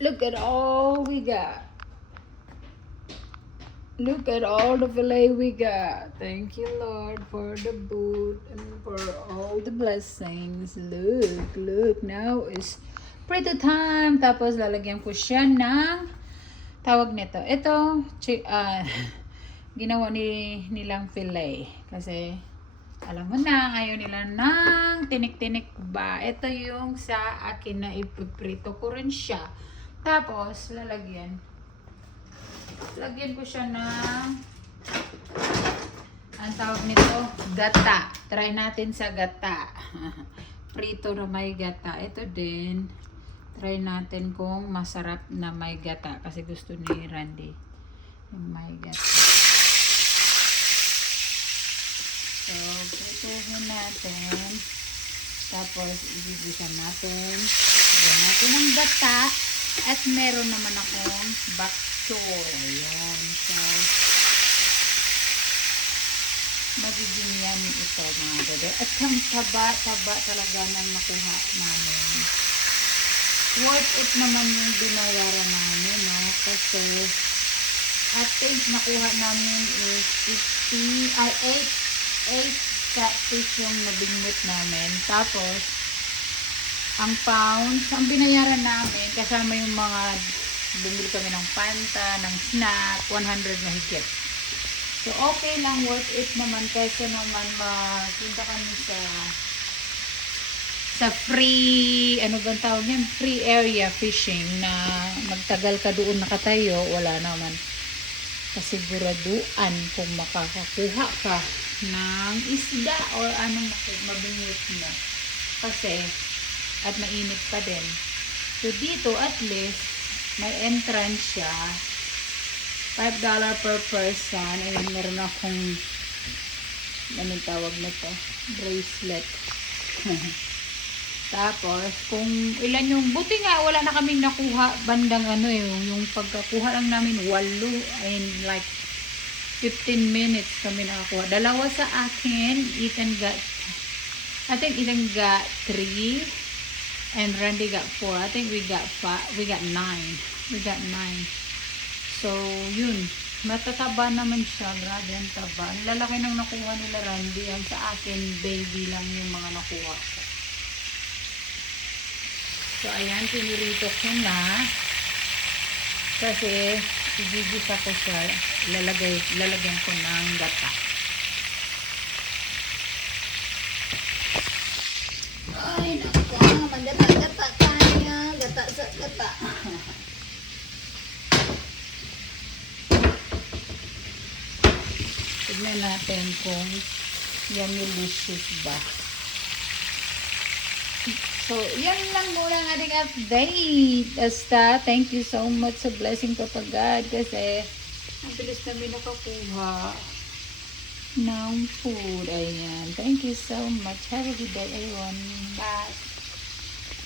Look at all we got. Look at all the filet we got. Thank you, Lord, for the boot and for all the blessings. Look. Now is prito time. Tapos, lalagyan ko siya ng tawag nito. Ito, ginawa nilang filet. Kasi, alam mo na, ayaw nila ng tinik-tinik ba. Ito yung sa akin na ipiprito ko rin siya. Tapos, lagyan ko siya ng ang tawag nito, gata. Try natin sa gata. Prito na may gata. Ito din. Try natin kung masarap na may gata. Kasi gusto ni Randy yung may gata. So, prituhin natin. Tapos, ibibisan natin. Lagyan natin ng gata. At meron naman akong bak choy. Ayan. So, magiging yan ito mga bebe. At ang taba talaga ng nakuha namin. Worth it naman yung binayaran namin, no? Kasi, I think nakuha namin is 8 catfish yung nabingot namin. Tapos, ang pounds, ang binayaran namin, kasama yung mga bumili kami ng Fanta, ng snack, 100 na higit. So, okay lang, worth it naman kasi naman mapunta kami sa free, ano bang tawag yan? Free area fishing na magtagal ka doon nakatayo, wala naman kasiguraduan kung makakakuha ka ng isda or anong mabingwit mo. Kasi, at mainit pa din. So, dito at least, may entrance siya. $5 per person. Ayun, meron akong anong tawag na to? Bracelet. Tapos, kung ilan yung, buti nga, wala na kaming nakuha bandang ano yung pagkakuha lang namin, 8, and like 15 minutes kami nakakuha. Dalawa sa akin, I think Ethan got 3, and Randy got 4. I think we got 9. We got 9. So, yun. Matataba naman siya. Grabe ang taba. Ang lalaki ng nakuha nila Randy. Ang sa akin, baby lang yung mga nakuha ko. So, ayan. Pinirito ko na. Kasi, igigisa ko siya. Lalagyan ko ng gata. Ay, naku. Gata tayo. Gata sa gata. Tignan natin kung yummy-licious ba. So, yan lang muna ang ating update. Basta, thank you so much sa blessing ko pa God kasi ang bilis namin nakakuha ng food. Ayan. Thank you so much. Have a good day, everyone. Bye.